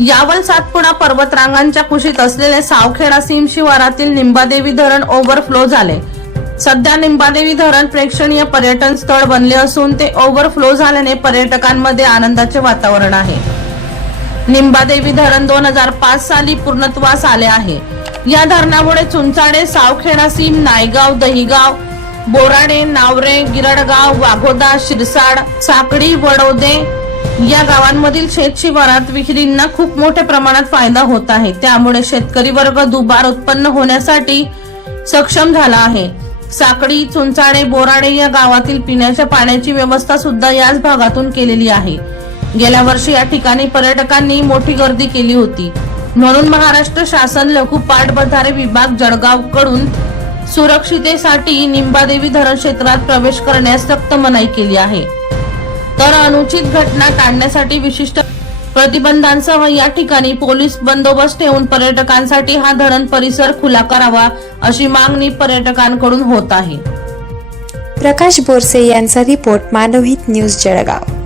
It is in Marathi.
यावल सातपुडा पर्वतरांगांच्या कुशीत असलेले सावखेडा सिम शिवारातील निंबादेवी धरण ओव्हरफ्लो झाले. सध्या निंबादेवी धरण प्रेक्षणीय पर्यटन स्थळ बनले असून ते ओव्हरफ्लो झाल्याने पर्यटकांमध्ये आनंदाचे वातावरण आहे. निंबादेवी धरण दोन हजार पाच साली पूर्णत्वास आले आहे. या धरणामुळे चुंचाडे सावखेडा सीम नायगाव दहिगाव बोराडे नावरे गिरडगाव वाघोदा शिरसाड साकडी वडोदे या गावांमधील शेत शिवारात विहिरींना खूप मोठ्या प्रमाणात फायदा होत आहे. त्यामुळे शेतकरी वर्ग दुबार उत्पन्न होण्यासाठी सक्षम झाला आहे. साकडी चुंचाडे बोराडे या गावातील पिण्याच्या पाण्याची व्यवस्था सुद्धा याच भागातून केलेली आहे. गेल्या वर्षी या ठिकाणी पर्यटकांनी मोठी गर्दी केली होती. म्हणून महाराष्ट्र शासन लघु पाटबंधारे विभाग जळगावकडून सुरक्षितेसाठी निंबादेवी धरण क्षेत्रात प्रवेश करण्यास सक्त मनाई केली आहे. तर अनुचित घटना टाळण्यासाठी विशिष्ट प्रतिबंधांसह या ठिकाणी पोलीस बंदोबस्त ठेवून पर्यटकांसाठी हा धरण परिसर खुला करावा अशी मागणी पर्यटकांकडून होत आहे. प्रकाश बोरसे यांचा रिपोर्ट मानवहित न्यूज जळगाव.